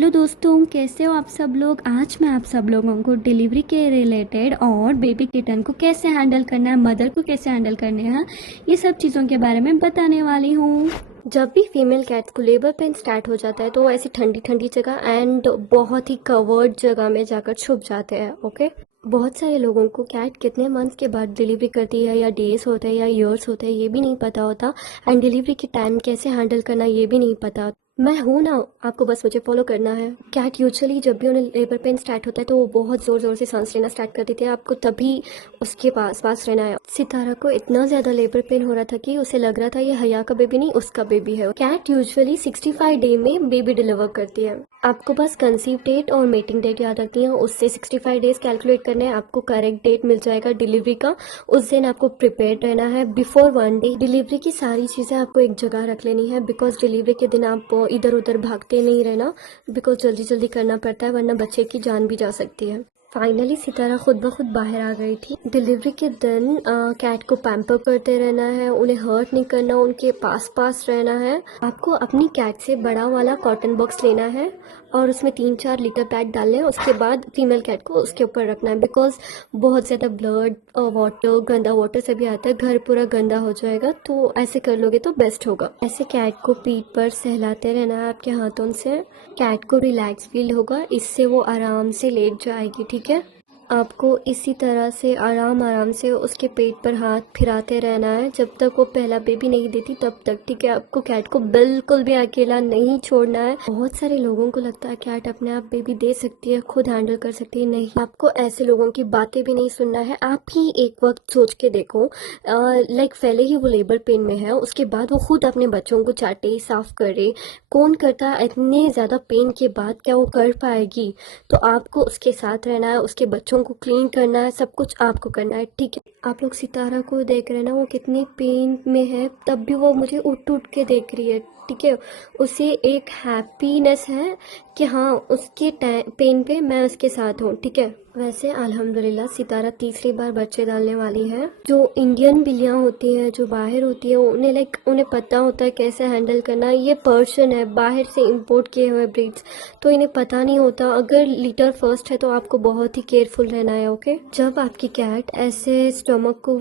Hello दोस्तों, कैसे हो आप सब लोग। आज मैं आप सब लोगों को डिलीवरी के रिलेटेड और बेबी किटन को कैसे हैंडल करना है, मदर को कैसे हैंडल करने हैं, ये सब चीज़ों के बारे में बताने वाली हूँ। जब भी फीमेल कैट्स को लेबर पेन स्टार्ट हो जाता है तो वो ऐसी ठंडी ठंडी जगह एंड बहुत ही कवर्ड जगह में जाकर छुप जाते हैं। ओके, बहुत सारे लोगों को कैट कितने मंथ्स के बाद डिलीवरी करती है या डेज होते हैं या ईयर्स होते हैं ये भी नहीं पता होता, एंड डिलीवरी के टाइम कैसे हैंडल करना ये भी नहीं पता। मैं हूँ ना, आपको बस मुझे फॉलो करना है। कैट यूजुअली जब भी उन्हें लेबर पेन स्टार्ट होता है तो वो बहुत ज़ोर ज़ोर से सांस लेना स्टार्ट कर देती है। आपको तभी उसके पास पास रहना है। सितारा को इतना ज़्यादा लेबर पेन हो रहा था कि उसे लग रहा था ये हया का बेबी नहीं उसका बेबी है। कैट यूजुअली 65 डे में बेबी डिलीवर करती है। आपको बस कंसीव डेट और मेटिंग डेट याद रखनी है, उससे 65 डेज कैलकुलेट करने हैं। आपको करेक्ट डेट मिल जाएगा डिलीवरी का। उस दिन आपको प्रिपेयर्ड रहना है बिफोर 1 डे। डिलीवरी की सारी चीज़ें आपको एक जगह रख लेनी है, बिकॉज डिलीवरी के दिन आप इधर उधर भागते नहीं रहना, बिकॉज जल्दी जल्दी करना पड़ता है वरना बच्चे की जान भी जा सकती है। फाइनली सितारा खुद ब खुद बाहर आ गई थी। डिलीवरी के दिन कैट को पैम्पर करते रहना है, उन्हें हर्ट नहीं करना, उनके पास पास रहना है। आपको अपनी कैट से बड़ा वाला कॉटन बॉक्स लेना है और उसमें 3-4 लीटर पैड डालना है। उसके बाद फीमेल कैट को उसके ऊपर रखना है, बिकॉज बहुत ज़्यादा ब्लड और वाटर, गंदा वाटर से भी आता है, घर पूरा गंदा हो जाएगा। तो ऐसे कर लोगे तो बेस्ट होगा। ऐसे कैट को पीठ पर सहलाते रहना है आपके हाथों से। कैट को रिलैक्स फील होगा, इससे वो आराम से लेट जाएगी। ठीक है, आपको इसी तरह से आराम आराम से उसके पेट पर हाथ फिराते रहना है जब तक वो पहला बेबी नहीं देती तब तक। ठीक है, आपको कैट को बिल्कुल भी अकेला नहीं छोड़ना है। बहुत सारे लोगों को लगता है कैट अपने आप बेबी दे सकती है, खुद हैंडल कर सकती है। नहीं, आपको ऐसे लोगों की बातें भी नहीं सुनना है। आप ही एक वक्त सोच के देखो, लाइक पहले ही वो लेबर पेन में है, उसके बाद वो खुद अपने बच्चों को चाटे, साफ करे। कौन करता है इतने ज़्यादा पेन के बाद, क्या वो कर पाएगी? तो आपको उसके साथ रहना है, उसके बच्चों को क्लीन करना है, सब कुछ आपको करना है। ठीक है, आप लोग सितारा को देख रहे हैं ना, वो कितनी पेन में है, तब भी वो मुझे उठ उठ के देख रही है। ठीक है, उसे एक हैप्पीनेस है कि हाँ, उसके पेन पे मैं उसके साथ हूँ। ठीक है, वैसे अल्हम्दुलिल्लाह सितारा तीसरी बार बच्चे डालने वाली है। जो इंडियन बिल्लियाँ होती हैं जो बाहर होती है, उन्हें पता होता है कैसे हैंडल करना। ये पर्शियन है, बाहर से इंपोर्ट किए हुए ब्रीड्स, तो इन्हें पता नहीं होता। अगर लीटर फर्स्ट है तो आपको बहुत ही केयरफुल रहना है। ओके, जब आपकी कैट ऐसे स्टमक को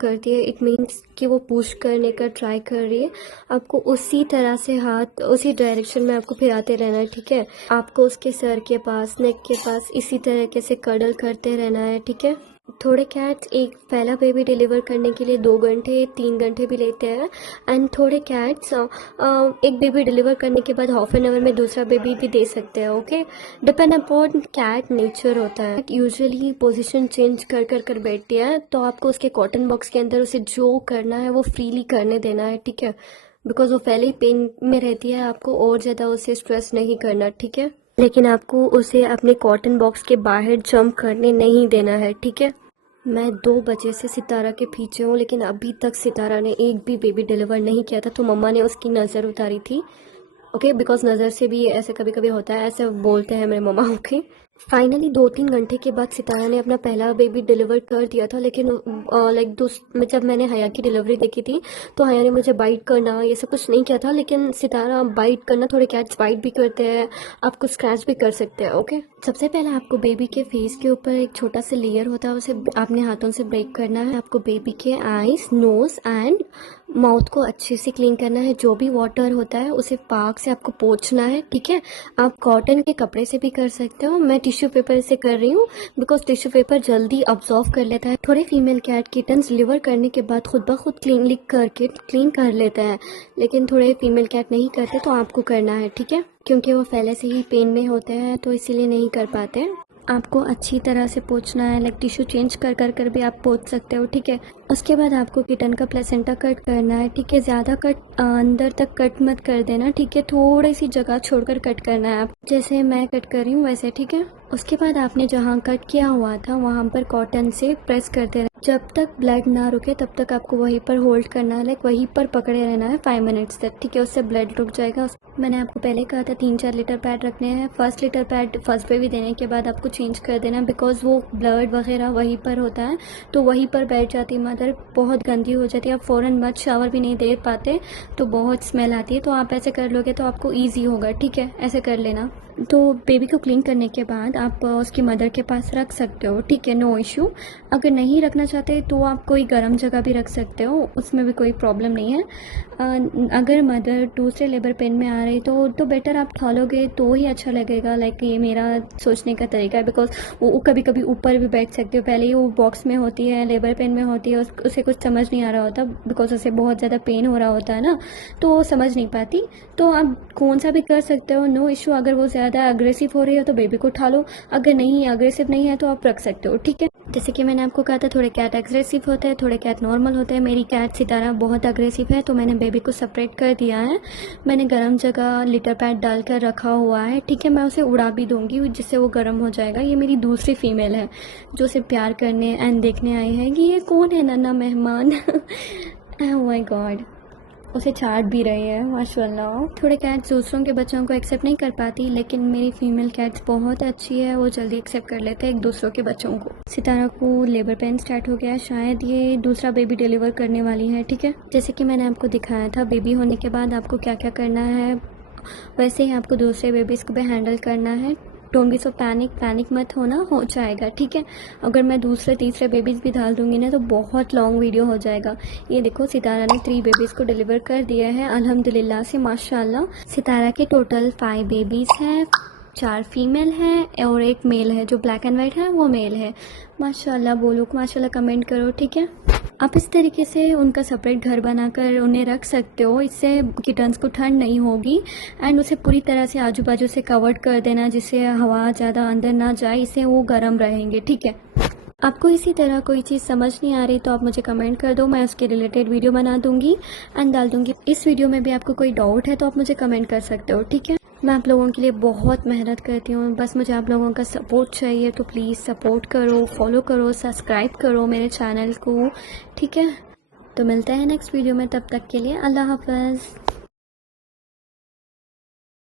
करती है, इट मीन्स कि वो पुश करने का ट्राई कर रही है। आपको उसी तरह से हाथ उसी डायरेक्शन में आपको फिराते रहना है। ठीक है, आपको उसके सर के पास, नेक के पास इसी तरीके से कडल करते रहना है। ठीक है, थोड़े कैट्स एक पहला बेबी डिलीवर करने के लिए 2 घंटे 3 घंटे भी लेते हैं, एंड थोड़े कैट्स एक बेबी डिलीवर करने के बाद हाफ एन आवर में दूसरा बेबी भी दे सकते हैं। Okay, depend upon cat nature होता है। यूजुअली पोजीशन चेंज कर कर कर बैठती है, तो आपको उसके कॉटन बॉक्स के अंदर उसे जो करना है वो फ्रीली करने देना है। ठीक है, बिकॉज वो पहले ही पेन में रहती है, आपको और ज़्यादा उसे स्ट्रेस नहीं करना। ठीक है, लेकिन आपको उसे अपने कॉटन बॉक्स के बाहर जंप करने नहीं देना है। ठीक है, मैं 2 बजे से सितारा के पीछे हूँ, लेकिन अभी तक सितारा ने एक भी बेबी डिलीवर नहीं किया था, तो मम्मा ने उसकी नज़र उतारी थी। ओके, बिकॉज नज़र से भी ऐसे कभी कभी होता है, ऐसे बोलते हैं मेरे मम्मा। ओके, फाइनली 2-3 घंटे के बाद सितारा ने अपना पहला बेबी डिलीवर कर दिया था, लेकिन लाइक जब मैंने हया की डिलीवरी देखी थी तो हया ने मुझे बाइट करना ये सब कुछ नहीं किया था, लेकिन सितारा बाइट करना, थोड़े कैट्स बाइट भी करते हैं, आपको स्क्रैच भी कर सकते हैं। ओके, सबसे पहले आपको बेबी के फेस के ऊपर एक छोटा सा लेयर होता है, उसे अपने हाथों से ब्रेक करना है। आपको बेबी के आईज, नोज एंड माउथ को अच्छे से क्लीन करना है। जो भी वाटर होता है उसे पाक से आपको पोंछना है। ठीक है, आप कॉटन के कपड़े से भी कर सकते हो, मैं टिश्यू पेपर से कर रही हूँ बिकॉज टिश्यू पेपर जल्दी अब्जॉर्व कर लेता है। थोड़े फीमेल कैट किटन्स डिलीवर करने के बाद खुद ब खुद क्लीन कर लेते हैं, लेकिन थोड़े फीमेल कैट नहीं करते, तो आपको करना है। ठीक है, क्योंकि वो पहले से ही पेन में होते हैं तो इसीलिए नहीं कर पाते। आपको अच्छी तरह से पोंछना है, लाइक टिश्यू चेंज कर कर कर भी आप पोंछ सकते हो। ठीक है, उसके बाद आपको किटन का प्लेसेंटा कट करना है। ठीक है, ज़्यादा कट अंदर तक कट मत कर देना। ठीक है, थोड़ी सी जगह छोड़कर कट करना है आप, जैसे मैं कट कर रही हूँ वैसे। ठीक है, उसके बाद आपने जहाँ कट किया हुआ था वहाँ पर कॉटन से प्रेस करते जब तक ब्लड ना रुके तब तक आपको वहीं पर होल्ड करना है, लाइक वहीं पर पकड़े रहना है 5 मिनट्स तक, ठीक है। उससे ब्लड रुक जाएगा। मैंने आपको पहले कहा था 3-4 लीटर पैड रखने हैं। First litre pad first baby देने के बाद आपको चेंज कर देना, बिकॉज वो ब्लड वगैरह वहीं पर होता है तो वहीं पर बैठ जाती है मदर, बहुत गंदी हो जाती है। आप फ़ौरन मत शावर भी नहीं दे पाते तो बहुत स्मेल आती है। तो आप ऐसे कर लोगे तो आपको ईजी होगा, ठीक है, ऐसे कर लेना। तो बेबी को क्लीन करने के बाद आप उसकी मदर के पास रख सकते हो, ठीक है, नो इशू। अगर नहीं रखना चाहते तो आप कोई गर्म जगह भी रख सकते हो, उसमें भी कोई प्रॉब्लम नहीं है। अगर मदर दूसरे लेबर पेन में आ रही तो बेटर आप ठालोगे तो ही अच्छा लगेगा। लाइक ये मेरा सोचने का तरीका है, बिकॉज वो कभी कभी ऊपर भी बैठ सकते हो। पहले ही वो बॉक्स में होती है, लेबर पेन में होती है, उसे कुछ समझ नहीं आ रहा होता, बिकॉज उसे बहुत ज़्यादा पेन हो रहा होता है ना, तो वो समझ नहीं पाती। तो आप कौन सा भी कर सकते हो, नो इशू। अगर वो ज़्यादा अग्रेसिव हो रही है तो बेबी को उठा लो, अगर नहीं अग्रेसिव नहीं है तो आप रख सकते हो, ठीक है। जैसे कि मैंने आपको कहा था थोड़े कैट अग्रेसिव होते हैं, थोड़े कैट नॉर्मल होते हैं। मेरी कैट सितारा बहुत अग्रेसिव है तो मैंने बेबी को सेपरेट कर दिया है। मैंने गर्म जगह लिटर पैड डालकर रखा हुआ है, ठीक है। मैं उसे उड़ा भी दूंगी जिससे वो गर्म हो जाएगा। ये मेरी दूसरी फीमेल है जो उसे प्यार करने एंड देखने आई है कि ये कौन है नन्हा मेहमान। ओह माय गॉड, उसे चाट भी रही है माशाल्लाह। थोड़े कैट्स दूसरों के बच्चों को एक्सेप्ट नहीं कर पाती, लेकिन मेरी फीमेल कैट्स बहुत अच्छी है, वो जल्दी एक्सेप्ट कर लेते हैं एक दूसरों के बच्चों को। सितारा को लेबर पेन स्टार्ट हो गया है, शायद ये दूसरा बेबी डिलीवर करने वाली है, ठीक है। जैसे कि मैंने आपको दिखाया था बेबी होने के बाद आपको क्या क्या करना है, वैसे ही आपको दूसरे बेबीज़ को भी हैंडल करना है। डोंट बी सो पैनिक मत होना, हो जाएगा, ठीक है। अगर मैं दूसरे तीसरे बेबीज़ भी डाल दूंगी ना तो बहुत लॉन्ग वीडियो हो जाएगा। ये देखो सितारा ने 3 बेबीज़ को डिलीवर कर दिया है अल्हम्दुलिल्लाह से, माशाल्लाह। सितारा के टोटल 5 बेबीज़ हैं, 4 फीमेल हैं और 1 मेल है। जो ब्लैक एंड वाइट है वो मेल है। माशाल्लाह बोलो, माशाल्लाह कमेंट करो, ठीक है। आप इस तरीके से उनका सेपरेट घर बनाकर उन्हें रख सकते हो, इससे किटन्स को ठंड नहीं होगी। एंड उसे पूरी तरह से आजू बाजू से कवर्ड कर देना जिससे हवा ज़्यादा अंदर ना जाए, इससे वो गर्म रहेंगे, ठीक है। आपको इसी तरह कोई चीज़ समझ नहीं आ रही तो आप मुझे कमेंट कर दो, मैं उसके रिलेटेड वीडियो बना दूंगी एंड डाल दूंगी। इस वीडियो में भी आपको कोई डाउट है तो आप मुझे कमेंट कर सकते हो, ठीक है। मैं आप लोगों के लिए बहुत मेहनत करती हूँ, बस मुझे आप लोगों का सपोर्ट चाहिए। तो प्लीज़ सपोर्ट करो, फॉलो करो, सब्सक्राइब करो मेरे चैनल को, ठीक है। तो मिलते हैं नेक्स्ट वीडियो में, तब तक के लिए अल्लाह हाफ़िज़।